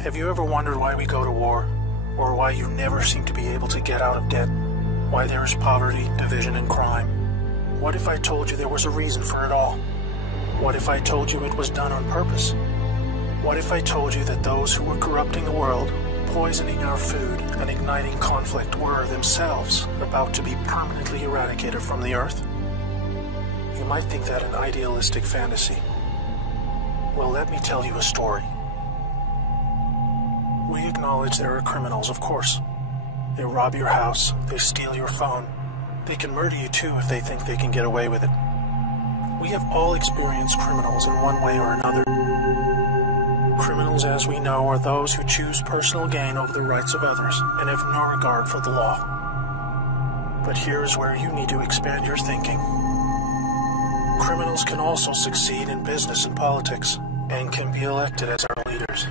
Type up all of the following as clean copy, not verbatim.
Have you ever wondered why we go to war? Or why you never seem to be able to get out of debt? Why there is poverty, division, and crime? What if I told you there was a reason for it all? What if I told you it was done on purpose? What if I told you that those who were corrupting the world, poisoning our food, and igniting conflict were themselves about to be permanently eradicated from the earth? You might think that an idealistic fantasy. Well, let me tell you a story. We acknowledge there are criminals, of course. They rob your house, they steal your phone. They can murder you too if they think they can get away with it. We have all experienced criminals in one way or another. Criminals, as we know, are those who choose personal gain over the rights of others and have no regard for the law. But here's where you need to expand your thinking. Criminals can also succeed in business and politics and can be elected as our leaders.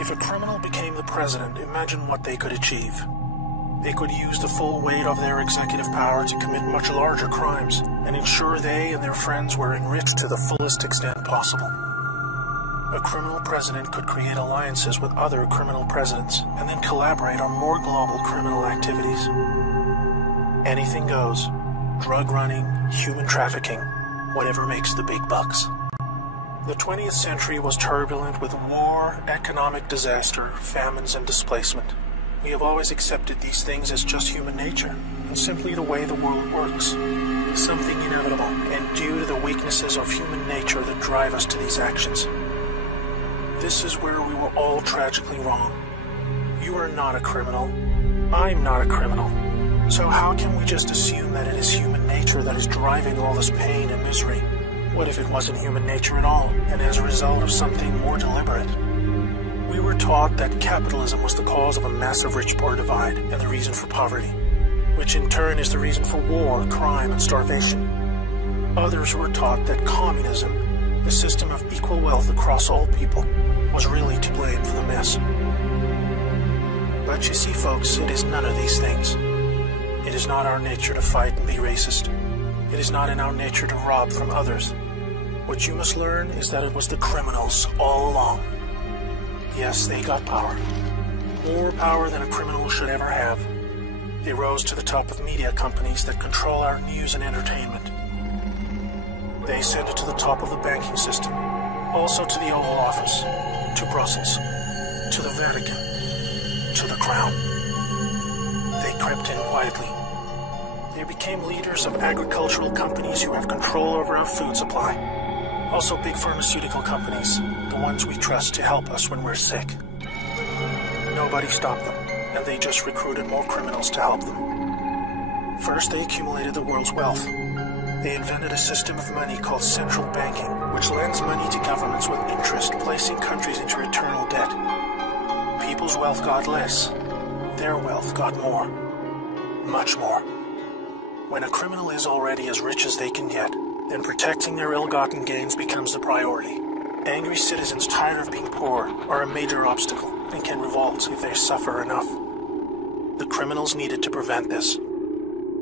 If a criminal became the president, imagine what they could achieve. They could use the full weight of their executive power to commit much larger crimes and ensure they and their friends were enriched to the fullest extent possible. A criminal president could create alliances with other criminal presidents and then collaborate on more global criminal activities. Anything goes. Drug running, human trafficking, whatever makes the big bucks. The 20th century was turbulent with war, economic disaster, famines, and displacement. We have always accepted these things as just human nature, and simply the way the world works. Something inevitable, and due to the weaknesses of human nature that drive us to these actions. This is where we were all tragically wrong. You are not a criminal. I'm not a criminal. So how can we just assume that it is human nature that is driving all this pain and misery? What if it wasn't human nature at all, and as a result of something more deliberate? We were taught that capitalism was the cause of a massive rich-poor divide and the reason for poverty, which in turn is the reason for war, crime, and starvation. Others were taught that communism, a system of equal wealth across all people, was really to blame for the mess. But you see, folks, it is none of these things. It is not our nature to fight and be racist. It is not in our nature to rob from others. What you must learn is that it was the criminals all along. Yes, they got power. More power than a criminal should ever have. They rose to the top of media companies that control our news and entertainment. They ascended to the top of the banking system, also to the Oval Office, to Brussels, to the Vatican, to the Crown. They crept in quietly. They became leaders of agricultural companies who have control over our food supply. Also big pharmaceutical companies, the ones we trust to help us when we're sick. Nobody stopped them, and they just recruited more criminals to help them. First, they accumulated the world's wealth. They invented a system of money called central banking, which lends money to governments with interest, placing countries into eternal debt. People's wealth got less. Their wealth got more. Much more. When a criminal is already as rich as they can get, then protecting their ill-gotten gains becomes the priority. Angry citizens tired of being poor are a major obstacle and can revolt if they suffer enough. The criminals needed to prevent this,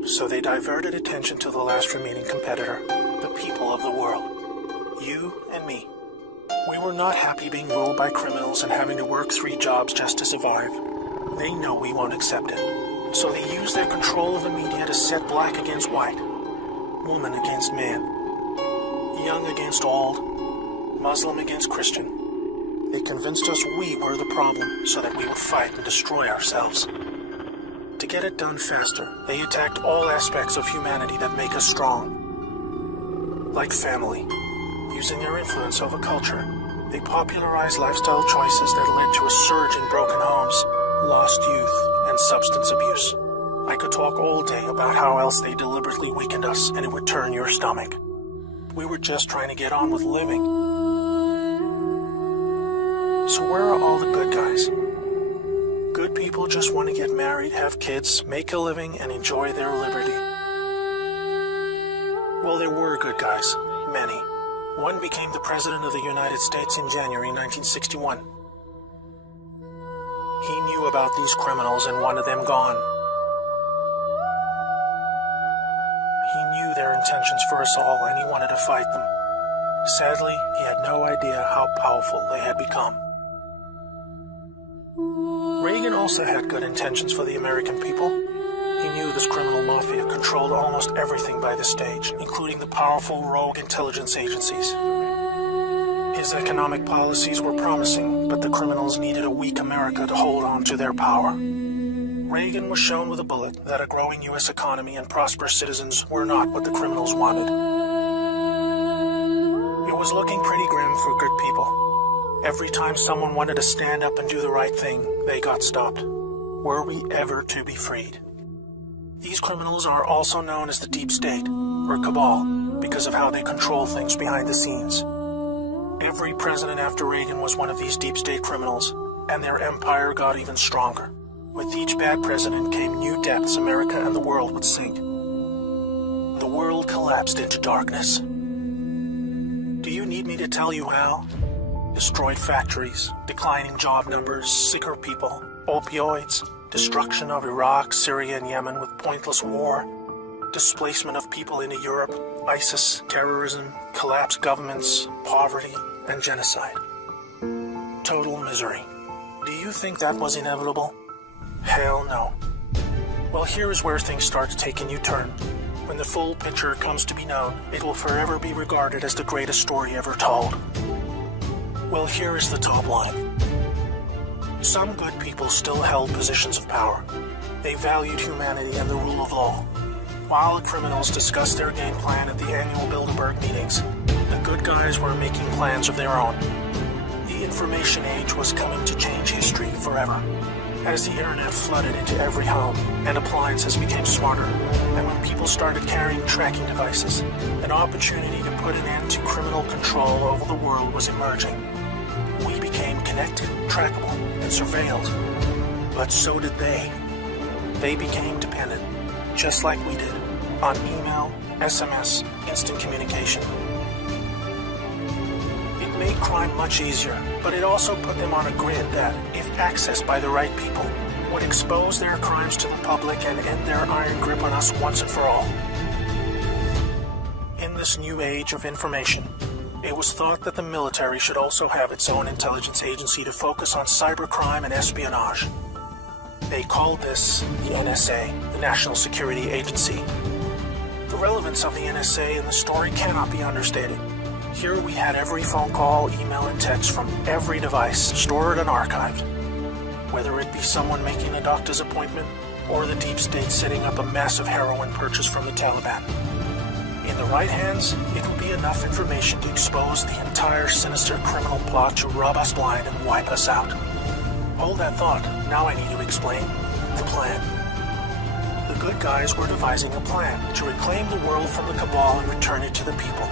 so they diverted attention to the last remaining competitor, the people of the world. You and me. We were not happy being ruled by criminals and having to work 3 jobs just to survive. They know we won't accept it, so they use their control of the media to set black against white, woman against man, young against old, Muslim against Christian. They convinced us we were the problem so that we would fight and destroy ourselves. To get it done faster, they attacked all aspects of humanity that make us strong. Like family. Using their influence over culture, they popularized lifestyle choices that led to a surge in broken homes, lost youth, and substance abuse. I could talk all day about how else they deliberately weakened us, and it would turn your stomach. We were just trying to get on with living. So where are all the good guys? Good people just want to get married, have kids, make a living, and enjoy their liberty. Well, there were good guys. Many. One became the President of the United States in January 1961. He knew about these criminals and wanted them gone. He knew their intentions for us all, and he wanted to fight them. Sadly, he had no idea how powerful they had become. Reagan also had good intentions for the American people. He knew this criminal mafia controlled almost everything by this stage, including the powerful rogue intelligence agencies. His economic policies were promising, but the criminals needed a weak America to hold on to their power. Reagan was shown with a bullet that a growing U.S. economy and prosperous citizens were not what the criminals wanted. It was looking pretty grim for good people. Every time someone wanted to stand up and do the right thing, they got stopped. Were we ever to be freed? These criminals are also known as the Deep State, or Cabal, because of how they control things behind the scenes. Every president after Reagan was one of these Deep State criminals, and their empire got even stronger. With each bad president came new depths America and the world would sink. The world collapsed into darkness. Do you need me to tell you how? Destroyed factories, declining job numbers, sicker people, opioids, destruction of Iraq, Syria, and Yemen with pointless war, displacement of people into Europe, ISIS, terrorism, collapsed governments, poverty, and genocide. Total misery. Do you think that was inevitable? Hell no. Well, here is where things start to take a new turn. When the full picture comes to be known, it will forever be regarded as the greatest story ever told. Well, here is the top line. Some good people still held positions of power. They valued humanity and the rule of law. While the criminals discussed their game plan at the annual Bilderberg meetings, the good guys were making plans of their own. The information age was coming to change history forever. As the internet flooded into every home and appliances became smarter, and when people started carrying tracking devices, an opportunity to put an end to criminal control over the world was emerging. We became connected, trackable, and surveilled. But so did they. They became dependent, just like we did, on email, SMS, instant communication. It made crime much easier, but it also put them on a grid that, if accessed by the right people, would expose their crimes to the public and end their iron grip on us once and for all. In this new age of information, it was thought that the military should also have its own intelligence agency to focus on cybercrime and espionage. They called this the NSA, the National Security Agency. The relevance of the NSA in the story cannot be understated. Here we had every phone call, email, and text from every device stored and archived. Whether it be someone making a doctor's appointment or the Deep State setting up a massive heroin purchase from the Taliban. In the right hands, it will be enough information to expose the entire sinister criminal plot to rob us blind and wipe us out. Hold that thought. Now I need to explain the plan. The good guys were devising a plan to reclaim the world from the cabal and return it to the people.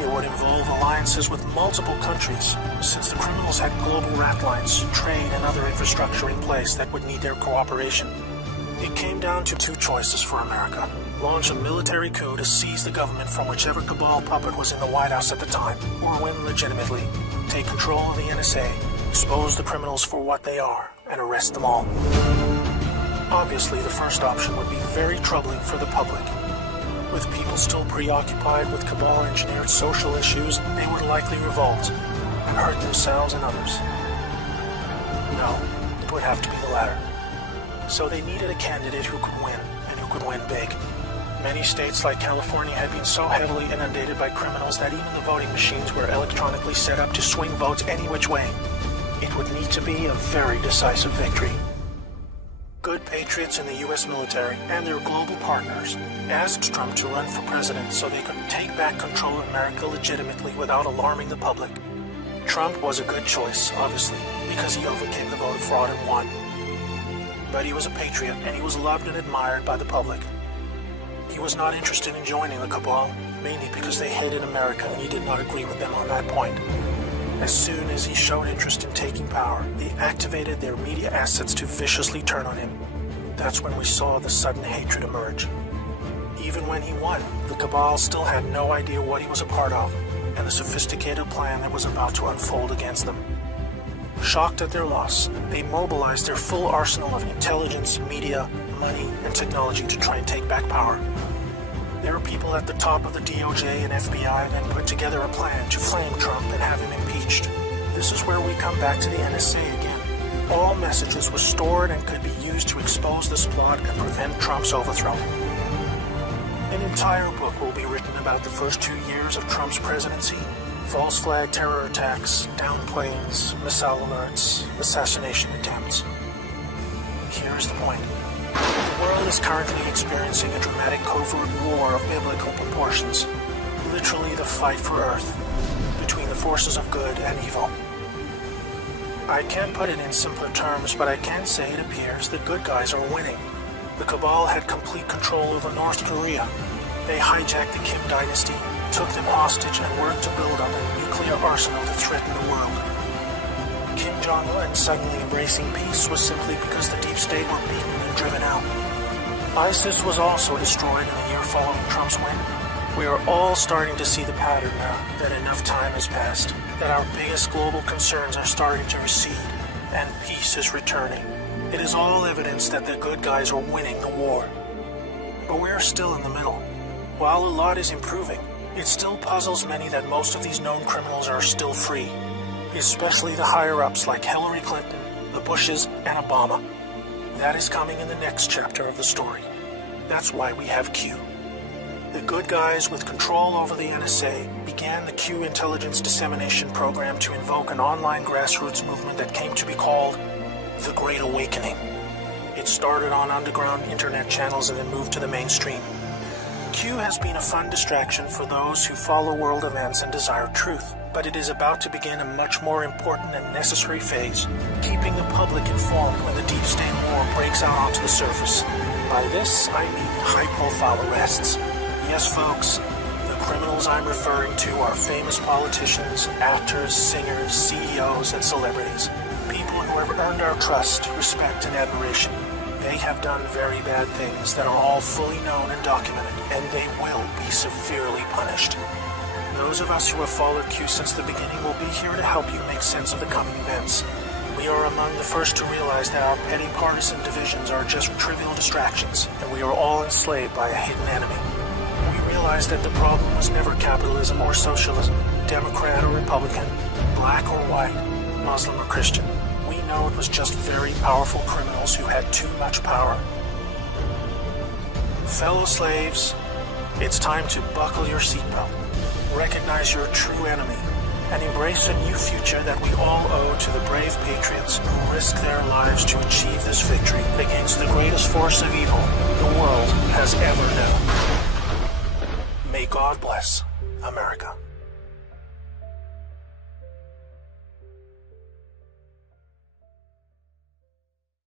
It would involve alliances with multiple countries, since the criminals had global rat lines, trade, and other infrastructure in place that would need their cooperation. It came down to two choices for America. Launch a military coup to seize the government from whichever cabal puppet was in the White House at the time, or win legitimately, take control of the NSA, expose the criminals for what they are, and arrest them all. Obviously, the first option would be very troubling for the public. With people still preoccupied with cabal-engineered social issues, they would likely revolt and hurt themselves and others. No, it would have to be the latter. So they needed a candidate who could win, and who could win big. Many states like California had been so heavily inundated by criminals that even the voting machines were electronically set up to swing votes any which way. It would need to be a very decisive victory. Good patriots in the U.S. military and their global partners asked Trump to run for president so they could take back control of America legitimately without alarming the public. Trump was a good choice, obviously, because he overcame the voter fraud and won. But he was a patriot, and he was loved and admired by the public. He was not interested in joining the cabal, mainly because they hated America and he did not agree with them on that point. As soon as he showed interest in taking power, they activated their media assets to viciously turn on him. That's when we saw the sudden hatred emerge. Even when he won, the cabal still had no idea what he was a part of, and the sophisticated plan that was about to unfold against them. Shocked at their loss, they mobilized their full arsenal of intelligence, media, money, and technology to try and take back power. There were people at the top of the DOJ and FBI then put together a plan to flame Trump and have him impeached. This is where we come back to the NSA again. all messages were stored and could be used to expose this plot and prevent Trump's overthrow. An entire book will be written about the first 2 years of Trump's presidency: false flag terror attacks, downed planes, missile alerts, assassination attempts. Here's the point. The world is currently experiencing a dramatic covert war of biblical proportions, literally the fight for Earth, between the forces of good and evil. I can't put it in simpler terms, but I can say it appears the good guys are winning. The cabal had complete control over North Korea. They hijacked the Kim dynasty, took them hostage, and worked to build up a nuclear arsenal to threaten the world. Kim Jong-un suddenly embracing peace was simply because the deep state were beaten and driven out. ISIS was also destroyed in the year following Trump's win. We are all starting to see the pattern now, that enough time has passed, that our biggest global concerns are starting to recede, and peace is returning. It is all evidence that the good guys are winning the war. But we are still in the middle. While a lot is improving, it still puzzles many that most of these known criminals are still free, especially the higher-ups like Hillary Clinton, the Bushes, and Obama. That is coming in the next chapter of the story. That's why we have Q. The good guys with control over the NSA began the Q intelligence dissemination program to invoke an online grassroots movement that came to be called the Great Awakening. It started on underground internet channels and then moved to the mainstream. Q has been a fun distraction for those who follow world events and desire truth, but it is about to begin a much more important and necessary phase, keeping the public informed when the deep state war breaks out onto the surface. By this, I mean high-profile arrests. Yes, folks, the criminals I'm referring to are famous politicians, actors, singers, CEOs, and celebrities. People who have earned our trust, respect, and admiration. They have done very bad things that are all fully known and documented, and they will be severely punished. Those of us who have followed Q since the beginning will be here to help you make sense of the coming events. We are among the first to realize that our petty partisan divisions are just trivial distractions, and we are all enslaved by a hidden enemy. We realize that the problem was never capitalism or socialism, Democrat or Republican, black or white, Muslim or Christian. We know it was just very powerful criminals who had too much power. Fellow slaves, it's time to buckle your seatbelt, recognize your true enemy, and embrace a new future that we all owe to the brave patriots who risk their lives to achieve this victory against the greatest force of evil the world has ever known. May God bless America.